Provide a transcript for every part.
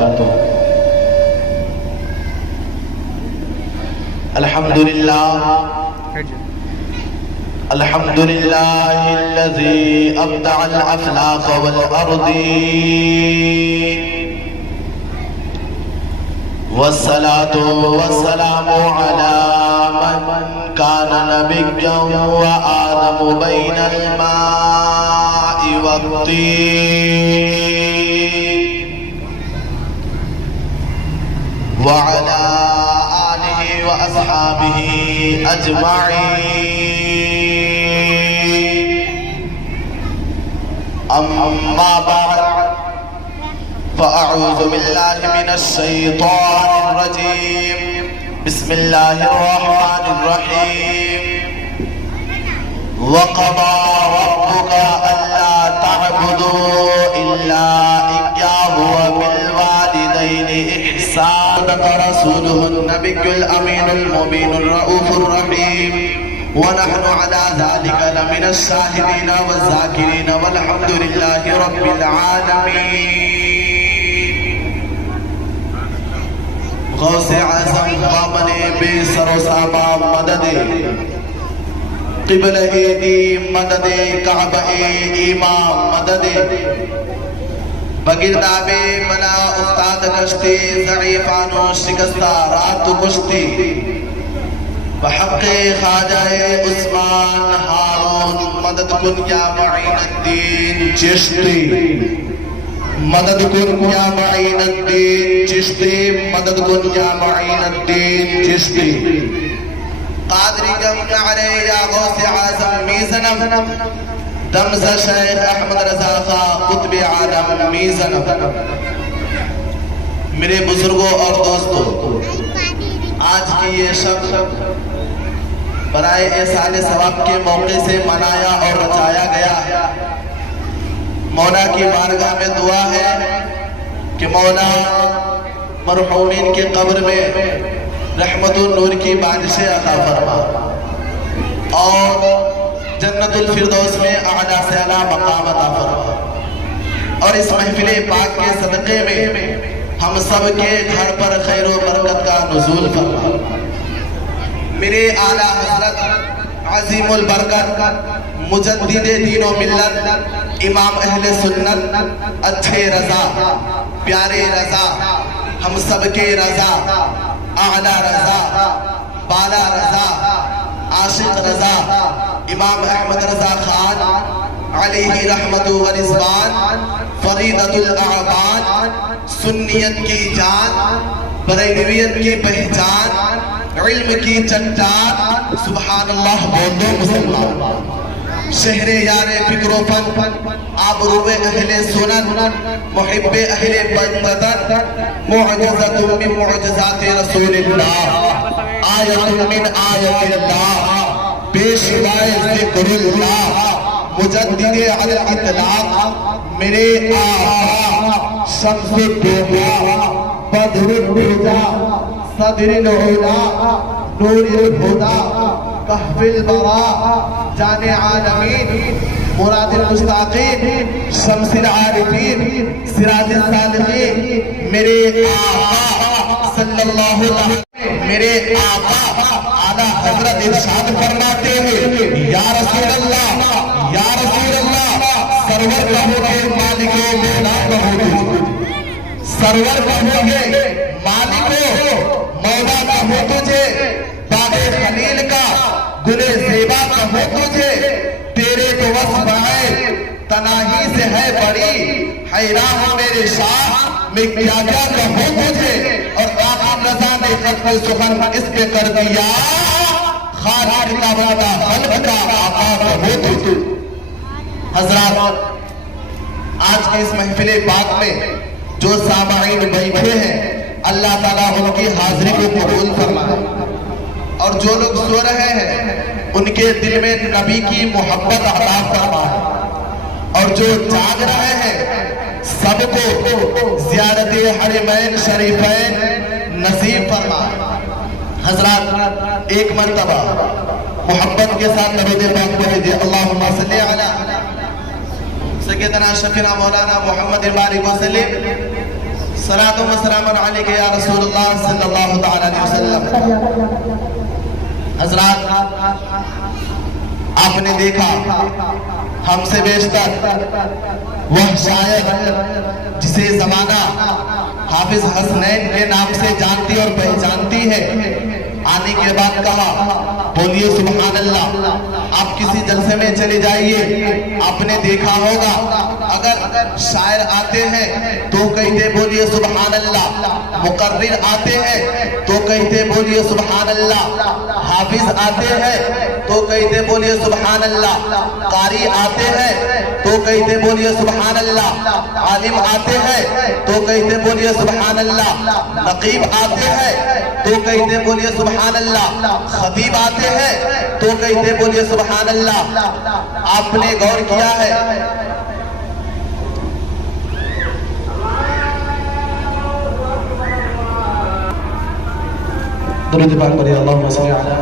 وبركاته. الحمد لله الذي أبدع الأفلاك والأرضين، والصلاة والسلام على من كان نبيا وآدم بين الماء والطين، وعلى آله وأصحابه أجمعين. أما بعد، فأعوذ بالله من الشيطان الرجيم. بسم الله الرحمن الرحيم. وقضى ربك ألا تعبدوا إلا إياه وبالوالدين إحسانا. صدق رسوله النبي الأمين المبين الرؤوف الرحيم، ونحن على ذلك لمن الشاهدين والذاكرين، والحمد لله رب العالمين. غوث اعظم قابل بے سر و سامہ مدد، قبلہ دی مدد، کعبہ امام مدد، بگرداب ملا استاد کشتی، ضعیفانو شکستہ رات کشتی، بحق خواجہ عثمان ہارون مدد کن یا معین الدین چشتی، مدد کن یا معین الدین چشتی، مدد کن یا معین الدین چشتی. قادری جمع علیہ یا غوث اعظم میزنم، دمزہ شیخ احمد رضا خان قطب عالم میزنم. میرے بزرگوں اور دوستوں، آج کی یہ شب برائے احسان ثواب کے موقع سے منایا اور رچایا گیا. مولا کی بارگاہ میں دعا ہے کہ مولا مرحومین کے قبر میں رحمت النور کی بارشیں عطا فرما، اور جنت الفردوس میں اعلیٰ سے اعلیٰ مقام عطا فرما، اور اس محفل پاک کے صدقے میں ہم سب کے گھر پر خیر و برکت کا نزول فرما. میرے اعلیٰ حضرت عظیم البرکت مجدد دین و ملت، امام اہل سنت، اچھے رضا، پیارے رضا، ہم سب کے رضا، اعلیٰ رضا، بالا رضا، عاشق رضا، امام احمد رضا خان علیہ رحمت و رضوان، فریدت الاعبان، سنیت کی جان، بریلویت کی پہچان، علم کی چٹان. سبحان اللہ بول دو مسلمان. شہر یار فکر و فن، آبرو اہل سنن، محب اہل بدن، معجزت من معجزات رسول اللہ، آیت من آیت اللہ، پیشوائے ذکر اللہ، مجدد علی الاطلاق، میرے آقا شمس الدوحہ، بدر الرجا، صدر العلا، نور الہدا، کہف البراء، جان عالمین، مراد المشتاقین، شمس العارفین، سراج الصالحین، میرے آقا صلی اللہ علیہ وسلم. میرے آقا اعلیٰ حضرت ارشاد فرماتے ہیں، یا رسول اللہ، یا رسول اللہ، سرور کہو گے مالک مولا کہو گے، سرور کہو گے مالک مولا کہو تجھے، باغ خلیل کا گل زیبا کہو تجھے، تیرے تو وصف ہے تناہی سے ہے بڑی، حیران ہوں میرے شاہ میں کیا کیا کہوں تجھے. اور آقا رضا نے ختم سخن اس پہ کر دیا، خالق کا وعدہ خلق کا آقا کہو تجھے. حضرات، آج کے اس محفل پاک میں جو سامعین بیٹھے ہیں، اللہ تعالیٰ ان کی حاضری کو قبول فرمائے، اور جو لوگ سو رہے ہیں ان کے دل میں نبی کی محبت عطا فرمائے، اور جو جاگ رہے ہیں سب کو زیارت حرمین شریفین نصیب فرمائے. حضرات، ایک مرتبہ محبت کے ساتھ درود پاک پڑھیں جی. اللہم صلی علی سیدنا شفیعنا مولانا محمد بارک وسلم सलात व सलाम अलैका या रसूल अल्लाह सल्लल्लाहु तआला अलैहि वसल्लम। हजरात, आपने देखा हमसे बेशतर वह शायर जिसे जमाना हाफिज हसनैन के नाम से जानती और पहचानती है, आने के बाद कहा बोलिए सुभान अल्लाह। आप किसी जलसे में चले जाइए, आपने देखा होगा अगर शायर आते हैं तो कहते बोलिए सुभान अल्लाह, मुकर्रिर आते हैं तो कहते बोलिए सुभान अल्लाह, हाफिज आते हैं तो कहते बोलिए सुभान अल्लाह, कारी आते हैं तो कहते बोलिए सुभान अल्लाह, आलिम आते हैं तो कहते बोलिए सुभान अल्लाह, नकीब आते हैं तो कहते बोलिए सुभान अल्लाह, खतीब आते हैं तो कहते बोलिए सुभान अल्लाह। आपने गौर किया है दुरूद पाक पढ़िए, अल्लाहुम्मा सल्ली अला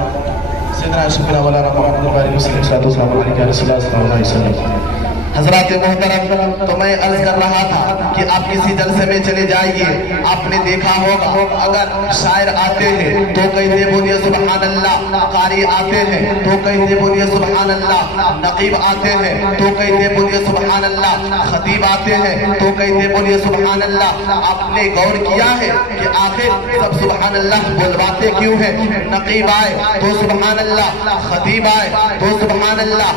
सय्यिदना शफीना मौलाना मुहम्मद वाली मुस्लिम सल्लल्लाहु अलैहि वसल्लम। हजरात मोहतरम, तो मैं अर्ज कर रहा था कि आप किसी जलसे में चले जाइए, आपने देखा होगा अगर शायर आते हैं तो कहते बोलिए सुभान अल्लाह, कारी आते हैं तो कहते बोलिए सुभान अल्लाह, नकीब आते हैं तो कहते बोलिए सुभान अल्लाह, खतीब आते हैं तो कहते बोलिए सुभान अल्लाह। आपने गौर किया है कि आखिर सब सुभान अल्लाह बोलवाते क्यों हैं? नकीब आए तो सुभान अल्लाह, खतीब आए तो सुभान अल्लाह,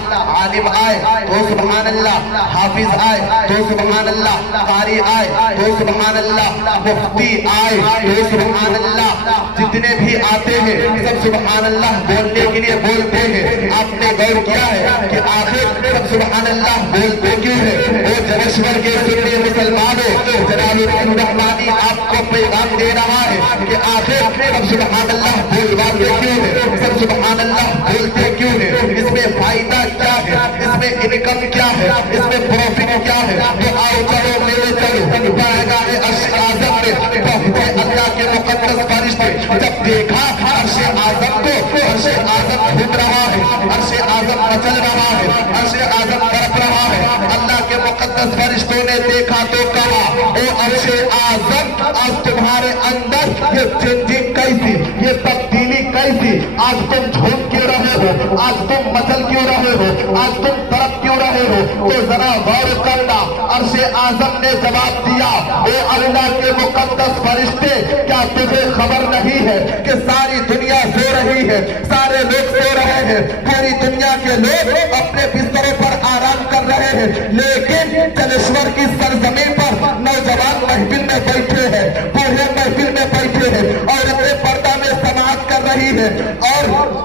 आलिम आए तो सुभान अल्लाह, हाफिज आए तो सुभान अल्लाह, कारी आए तो सुभान अल्लाह, मुफ्ती आए तो सुभान अल्लाह। जितने भी आते हैं सब सुभान अल्लाह बोलने के लिए बोलते हैं। आपने गौर किया है कि आखिर सब सुभान अल्लाह बोलते क्यों है? वो जनेश्वर के सुन्नी मुसलमानों, जलालुद्दीन रहमानी आपको पैगाम दे रहा है कि आखिर सब सुभान अल्लाह बोलवाते क्यों है? सब सुभान अल्लाह बोलते क्यों है? इसमें फायदा क्या है? इसमें इनकम क्या है? इसमें प्रॉफिट क्या है? तो आओ चलो मेरे चलो बारगाह अर्श आज़म में पहुंचे अल्लाह के मुकद्दस फरिश्ते। जब देखा अर्श आज़म को, अर्श आज़म घूम रहा है, अर्श आज़म मचल रहा है, अर्श आज़म बरप रहा है। अल्लाह के मुकद्दस फरिश्तों ने देखा तो कहा ओ अर्श आज़म, आज तुम्हारे अंदर ये चेंजिंग कैसी, ये तब्दीली कैसी? आज तुम झूम क्यों रहे हो? आज तुम मचल क्यों रहे हो? आज तुम तरफ क्यों रहे हो? तो जरा गौर करना। अर्श आज़म ने जवाब दिया ओ अल्लाह के मुकद्दस फरिश्ते, क्या तुझे खबर नहीं है कि सारी दुनिया सो रही है, सारे लोग सो रहे हैं, पूरी दुनिया के लोग अपने बिस्तरों पर आराम कर रहे हैं, लेकिन जलेश्वर की सरजमीन पर नौजवान महफिल में बैठे हैं, बूढ़े महफिल में बैठे हैं, औरतें पर्दा में समाअत कर रही है और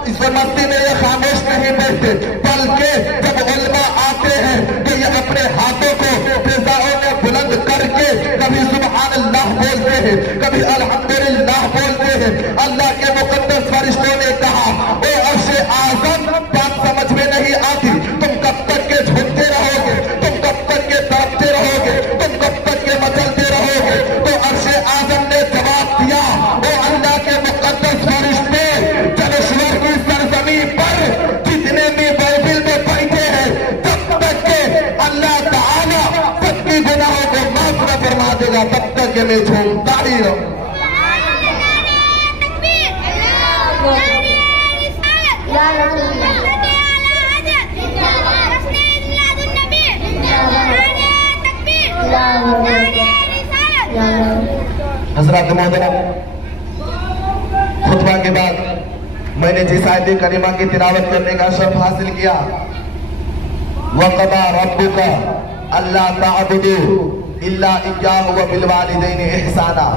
इस मस्ती में ये खामोश नहीं बैठे, बल्कि जब उलमा आते हैं तो ये अपने हाथों को फिजाओं में बुलंद करके कभी सुभान अल्लाह बोलते हैं, कभी अल्हम्दुलिल्लाह बोलते हैं। अल्लाह के मुकद्दस फरिश्तों ने कहा ओ अर्श आज़म, बात समझ में नहीं आती, तुम कब तक के झूमते रहोगे? तुम कब तक के तड़पते रहोगे? तुम कब तक के मचलते रहोगे? तो अर्श आज़म ने जवाब दिया ओ अल्लाह के मुकद्दस फरिश्ते, जलेश्वर की सरजमीन पर जितने भी महफिल में बैठे हैं, जब तक के अल्लाह ताला सबकी गुनाहों को माफ न फरमा देगा, तब तक के मैं झूमता ही रहूं। हज़रात मोहतरम, खुतबा के बाद मैंने जिस आयत करीमा की तिलावत करने का शर्फ हासिल किया, वक़ज़ा रब्बुका अल्ला ताअबुदू इल्ला इय्याहु व बिल वालिदैनि इहसाना।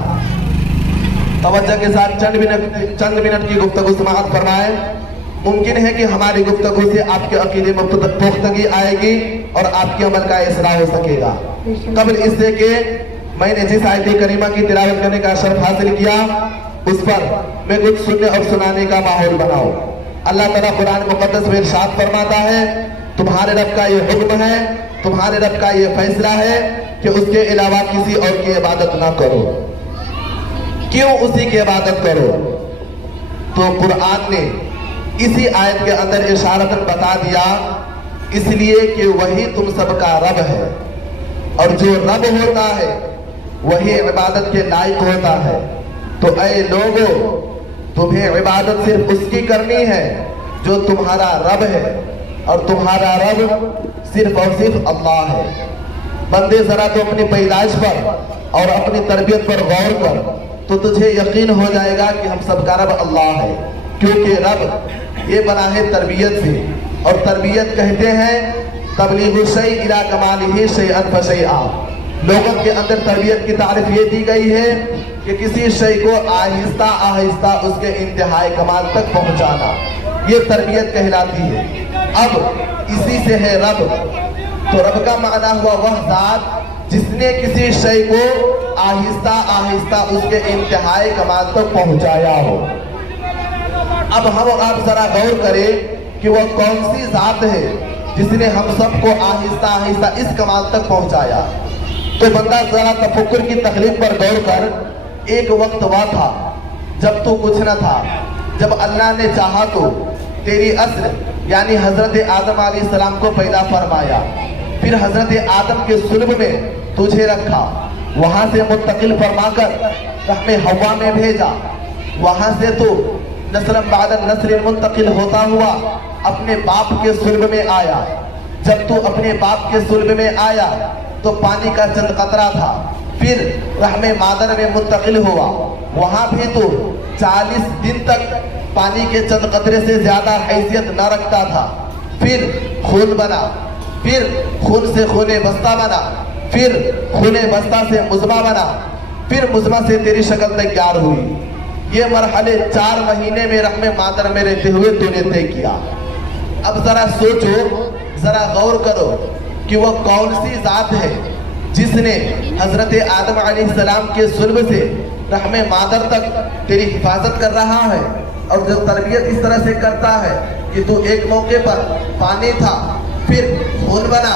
तवज्जो के साथ चंद मिनट की गुफ्तगू समाअत फरमाएं। मुमकिन है कि हमारी गुफ्तगू से आपके अकीदे में पुख्तगी आएगी और आपके अमल का इसराह हो सकेगा। कबल इससे कि मैंने जिस आयत करीमा की तिलावत करने का शर्फ हासिल किया, उस पर मैं कुछ सुनने और सुनाने का माहौल बनाऊं। अल्लाह ताला कुरान मुक़द्दस में इरशाद फरमाता है, तुम्हारे रब का ये हुक्म है, तुम्हारे रब का ये फैसला है कि उसके अलावा किसी और की इबादत ना करो। क्यों उसी की इबादत करो? तो कुरान ने इसी आयत के अंदर इशारतन बता दिया, इसलिए कि वही तुम सबका रब है, और जो रब होता है وہی عبادت کے لائق ہوتا ہے۔ تو اے لوگو، تمہیں عبادت صرف اس کی کرنی ہے جو تمہارا رب ہے، اور تمہارا رب صرف اور صرف اللہ ہے۔ بندے ذرا تو اپنی پیدائش پر اور اپنی تربیت پر غور کر، تو تجھے یقین ہو جائے گا کہ ہم سب کا رب اللہ ہے، کیونکہ رب یہ بنا ہے تربیت سے، اور تربیت کہتے ہیں تبلیغ الشیء الی کمالہ شیئا فشیئا۔ لوگوں کے اندر تربیت کی تعریف یہ دی گئی ہے کہ کسی شے کو آہستہ آہستہ اس کے انتہائی کمال تک پہنچانا، یہ تربیت کہلاتی ہے۔ اب اسی سے ہے رب، تو رب کا معنی ہوا وہ ذات جس نے کسی شے کو آہستہ آہستہ اس کے انتہائی کمال تک پہنچایا ہو۔ اب ہم آپ ذرا غور کریں کہ وہ کون سی ذات ہے جس نے ہم سب کو آہستہ آہستہ اس کمال تک پہنچایا۔ تو بندہ ذرا تفکر کی تخلیق پر غور کر۔ ایک وقت وہ تھا جب تو کچھ نہ تھا، جب اللہ نے چاہا تو تیری اصل یعنی حضرت آدم علیہ السلام کو پیدا فرمایا، پھر حضرت آدم کے صلب میں تجھے رکھا، وہاں سے منتقل فرما کر رحم حوا میں بھیجا، وہاں سے تو نسل بعد نسل منتقل ہوتا ہوا اپنے باپ کے صلب میں آیا۔ جب تو اپنے باپ کے صلب میں آیا تو پانی کا چند قطرہ تھا، پھر رحم مادر میں منتقل ہوا، وہاں بھی تو 40 دن تک پانی کے چند قطرے سے زیادہ حیثیت نہ رکھتا تھا، پھر خون بنا، پھر خون سے خون بستہ بنا، پھر خون بستہ سے مزمہ بنا، پھر مزمہ سے تیری شکل تیار ہوئی۔ یہ مرحلے 4 مہینے میں رحم مادر میں رہتے ہوئے تو نے طے کیا۔ اب ذرا سوچو، ذرا غور کرو کہ وہ کون سی ذات ہے جس نے حضرت آدم علیہ السلام کے صلب سے رحم مادر تک تیری حفاظت کر رہا ہے، اور جو تربیت اس طرح سے کرتا ہے کہ تو ایک موقع پر پانی تھا، پھر خون بنا،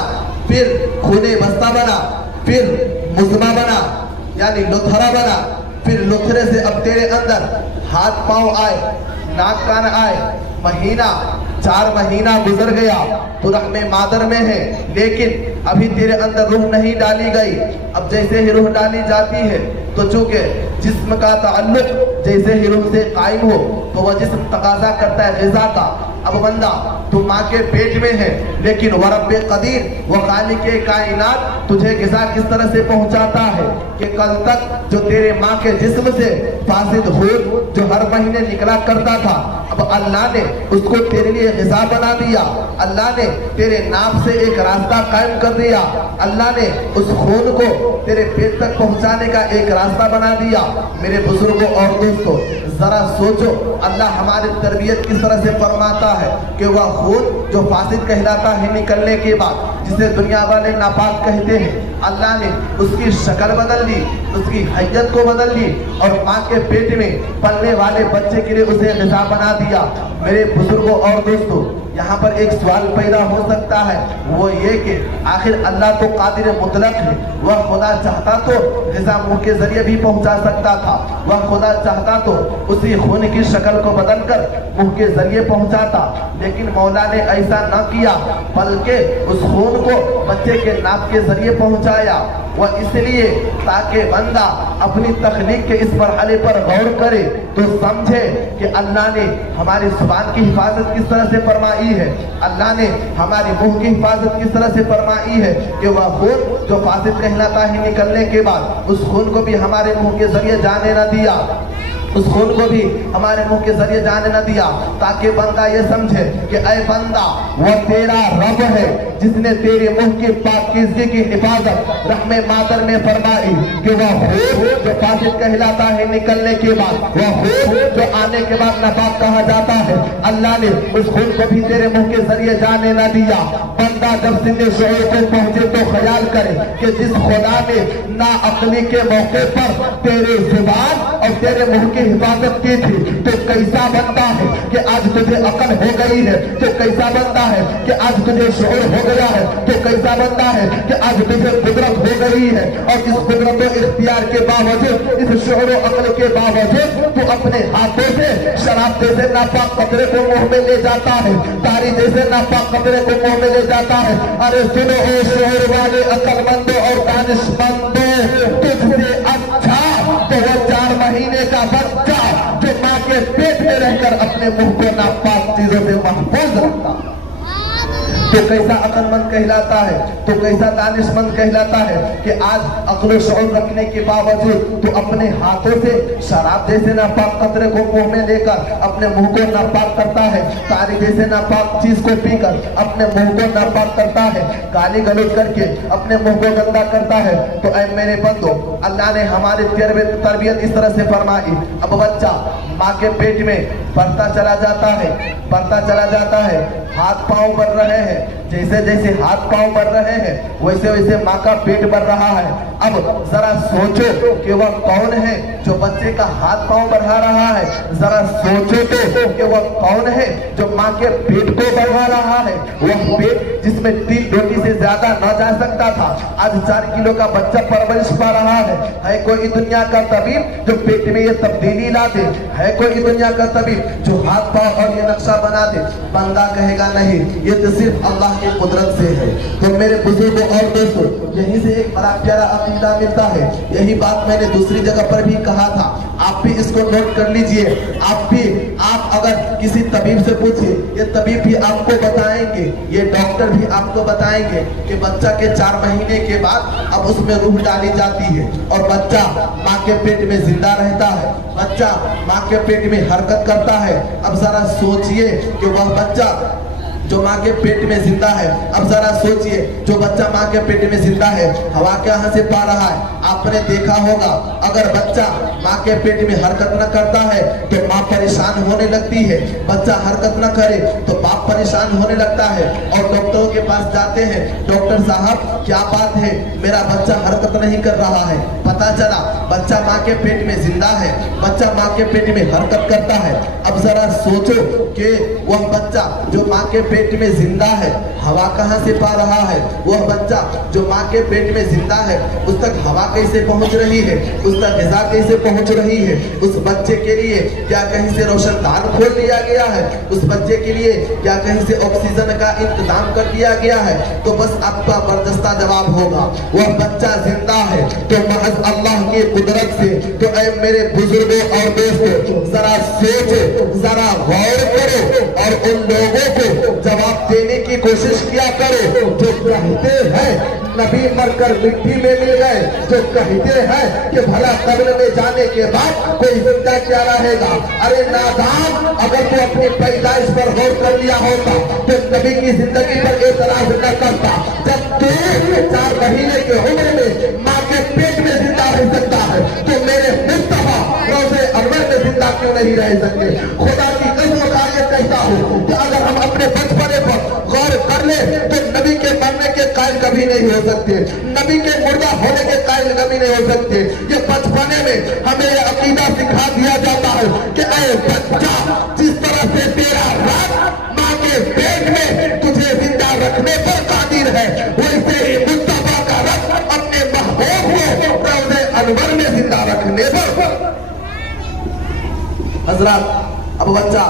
پھر خون بستہ بنا، پھر مزمہ بنا یعنی لتھڑا بنا، پھر لتھڑے سے اب تیرے اندر ہاتھ پاؤں آئے، ناک کان آئے، مہینہ 4 مہینہ گزر گیا تو رحم مادر میں ہے، لیکن ابھی تیرے اندر روح نہیں ڈالی گئی۔ اب جیسے ہی روح ڈالی جاتی ہے تو چونکہ جسم کا تعلق جیسے ہی روح سے قائم ہو تو وہ جسم تقاضا کرتا ہے غذا کا۔ اب بندہ تو ماں کے پیٹ میں ہے، لیکن وہ رب قدیر، وہ خالق کائنات تجھے غذا کس طرح سے پہنچاتا ہے کہ کل تک جو تیرے ماں کے جسم سے فاسد خون جو ہر مہینے نکلا کرتا تھا، اب اللہ نے اس کو تیرے لیے غذا بنا دیا، اللہ نے تیرے ناف سے ایک راستہ قائم کر دیا، اللہ نے اس خون کو تیرے پیٹ تک پہنچانے کا ایک راستہ بنا دیا۔ میرے بزرگوں اور دوستوں، ذرا سوچو اللہ ہماری تربیت کس طرح سے فرماتا ہے کہ وہ خون جو فاسد کہلاتا ہے نکلنے کے بعد، جسے دنیا والے ناپاک کہتے ہیں، اللہ نے اس کی شکل بدل دی، اس کی حیت کو بدل دی، اور ماں کے پیٹ میں پلنے والے بچے کے لیے اسے غذا بنا دیا۔ میرے بزرگوں اور دوستوں، یہاں پر ایک سوال پیدا ہو سکتا ہے، وہ یہ کہ آخر اللہ تو قادر مطلق ہے، وہ خدا چاہتا تو غذا منہ کے ذریعے بھی پہنچا سکتا تھا، وہ خدا چاہتا تو اسی خون کی شکل کو بدل کر منہ کے ذریعے پہنچاتا، لیکن مولا نے ایسا نہ کیا، بلکہ اس خون کو بچے کے ناک کے ذریعے پہنچایا۔ وہ اس لیے تاکہ بندہ اپنی تخلیق کے اس مرحلے پر غور کرے تو سمجھے کہ اللہ نے ہماری زبان کی حفاظت کس طرح سے فرمائی ہے، اللہ نے ہماری منہ کی حفاظت کس طرح سے فرمائی ہے کہ وہ خون جو فاسد کہلاتا ہے نکلنے کے بعد اس خون کو بھی ہمارے منہ کے ذریعے جانے نہ دیا، اس خون کو بھی ہمارے منہ کے ذریعے جانے نہ دیا، تاکہ بندہ یہ سمجھے کہ اے بندہ وہ تیرا رب ہے جس نے تیرے منہ کی پاکیزگی کی حفاظت رحم مادر میں فرمائی کہ وہ خون جو فاسد کہلاتا ہے نکلنے کے بعد، وہ خون جو آنے کے بعد ناپاک کہا جاتا ہے، اللہ نے اس خون کو بھی تیرے منہ کے ذریعے جانے نہ دیا۔ بندہ جب سن شعور کو پہنچے تو خیال کرے کہ جس خدا نے ناعقلی کے موقع پر تیرے زبان اور تیرے منہ کی حفاظت کی تھی تو کیسا بنتا ہے کہ آج تجھے عقل ہو گئی ہے، تو کیسا بنتا ہے کہ آج تجھے شعور ہو گیا ہے، تو کیسا بنتا ہے کہ آج تجھے قدرت ہو گئی ہے، اور اس قدرت و اختیار کے باوجود، اس شعور و عقل کے باوجود تو اپنے ہاتھوں سے شراب جیسے ناپاک قطرے کو منہ میں لے جاتا ہے، تاری جیسے ناپاک قطرے کو منہ میں لے جاتا ہے۔ ارے سنو اے شعور والے عقل مندوں اور دانش مندوں، تجھ سے बच्चा जो माँ के पेट में रहकर अपने मुंह को नापाक चीजों से महफूज रखता है तो कैसा अक्लमंद कहलाता है, तो कैसा दानिशमंद कहलाता है कि आज अक्ल शऊर रखने के बावजूद तो अपने हाथों से शराब जैसे नापाक कतरे को मुंह में लेकर अपने मुंह को नापाक करता है, तारी जैसे नापाक चीज को पीकर अपने मुंह को नापाक करता है, गाली गलौज करके अपने मुंह को गंदा करता है। तो ऐ मेरे बंदो, अल्लाह ने हमारी तरबियत इस तरह से फरमाई। अब बच्चा माँ के पेट में बढ़ता चला जाता है, बढ़ता चला जाता है, हाथ पांव बढ़ रहे हैं, जैसे जैसे हाथ पांव बढ़ रहे हैं वैसे वैसे माँ का पेट बढ़ रहा है। अब जरा सोचो कि वह कौन है जो बच्चे का हाथ पांव बढ़ा रहा है, जरा सोचो तो कि वह कौन है जो माँ के पेट को बढ़ा रहा है। वह पेट जिसमें 3 रोटी से ज्यादा न जा सकता था, आज 4 किलो का बच्चा परवरिश पा रहा है कोई दुनिया का तबीब जो पेट में ये तब्दीली ला दे? है कोई दुनिया का तबीब जो हाथ पांव और ये नक्शा बना दे? बंदा कहेगा नहीं, ये तो सिर्फ अल्लाह की कुदरत से है। तो मेरे बुजुर्गों और दोस्तों, यहीं से एक बड़ा प्यारा अकीदा मिलता है। यही बात मैंने दूसरी जगह पर भी कहा था, आप भी इसको नोट कर लीजिए। आप अगर किसी तबीब से पूछिए, ये तबीब भी आपको बताएंगे, ये डॉक्टर भी आपको बताएंगे कि बच्चा के 4 महीने के बाद अब उसमें रूह डाली जाती है और बच्चा माँ के पेट में जिंदा रहता है, बच्चा माँ के पेट में हरकत करता है। अब जरा सोचिए कि वह बच्चा जो माँ के पेट में जिंदा है, अब जरा सोचिए जो बच्चा माँ के पेट में जिंदा है हवा कहाँ से पा रहा है? आपने देखा होगा अगर बच्चा माँ के पेट में हरकत न करता है तो माँ परेशान होने लगती है, बच्चा हरकत न करे तो बाप परेशान होने लगता है और डॉक्टरों के पास जाते हैं, डॉक्टर साहब क्या बात है, मेरा बच्चा हरकत नहीं कर रहा है। पता चला बच्चा माँ के पेट में जिंदा है, बच्चा माँ के पेट में हरकत करता है। अब जरा सोचो कि वह बच्चा जो माँ के पेट में जिंदा है हवा कहाँ से पा रहा है? वह बच्चा जो माँ के पेट में जिंदा है उस तक हवा कैसे पहुँच रही है, उस तक ग़िज़ा कैसे पहुँच रही है? उस बच्चे के लिए क्या कहीं से रोशनदान खोल दिया गया है? उस बच्चे के लिए क्या कहीं से ऑक्सीजन का इंतजाम कर दिया गया है? तो बस आपका बर्दाश्ता जवाब होगा, वह बच्चा जिंदा है तो महज अल्लाह की कुदरत से। तो ऐ मेरे बुजुर्गों और दोस्तों, जरा सोचो, जरा गौर करो और उन लोगों को जवाब देने की कोशिश किया करो जो कहते हैं नबी मरकर मिट्टी में मिल गए, जो कहते हैं कि भला कब्र में जाने के बाद कोई जिंदा क्या रहेगा। अरे नादान, अगर तू अपनी पैदाइश पर गौर कर लिया होता तो नबी की जिंदगी पर एतराज न करता। जब तू 4 महीने के उम्र में माँ के पेट में जिंदा रह सकता है तो मेरे मुस्तफा रोज़े अनवर में जिंदा क्यों नहीं रह सकते? खुदा की कसम खा के कहता हूँ कि अगर हम अपने बचपने पर गौर कर ले तो नबी के मरने के कायल कभी नहीं हो सकते, नबी के मुर्दा होने के कायल कभी नहीं हो सकते। ये बचपने में हमें ये अकीदा सिखा दिया जाता है कि ऐ बच्चा, जिस तरह से तेरा रब माँ के पेट में तुझे जिंदा रखने पर कादिर है, वैसे ही मुस्तफा का रब अपने महबूब को रोज़े अनवर में जिंदा रखने पर। हजरत, अब बच्चा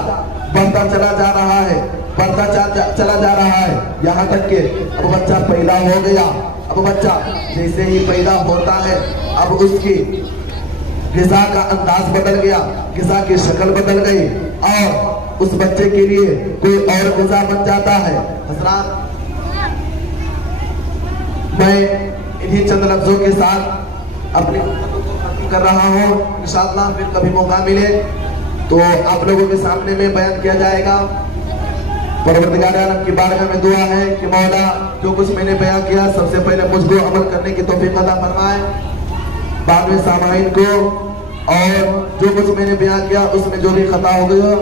बढ़ता चला जा रहा है, बढ़ता चला जा रहा है, यहाँ तक कि अब बच्चा पैदा हो गया। अब बच्चा जैसे ही पैदा होता है अब उसकी ग़िज़ा का अंदाज बदल गया, ग़िज़ा की शक्ल बदल गई और उस बच्चे के लिए कोई और ग़िज़ा बन जाता है। हज़रात, मैं इन्हीं चंद लफ्ज़ों के साथ अपनी खत्म कर रहा हूँ। इंशाअल्लाह फिर कभी मौका मिले तो आप लोगों के सामने में बयान किया जाएगा। परवरदिगार आलम की बारगाह में दुआ है कि मौला जो कुछ मैंने बयान किया सबसे पहले मुझको अमल करने की तौफीक अता फरमाए, बाद में सामाईन को, और जो कुछ मैंने बयान किया उसमें जो भी खता हो गया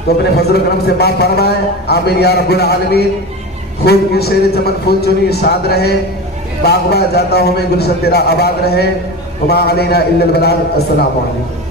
तो अपने फजल करम से माफ फरमाए। आमीन या रब्बुल आलमीन। फूल की शेर चमन फूल चुनी शाद रहे, बागबा जाता हूँ मैं गुलशन तेरा आबाद रहे। वमा अलैना इल्लल बलाग। अस्सलामु अलैकुम।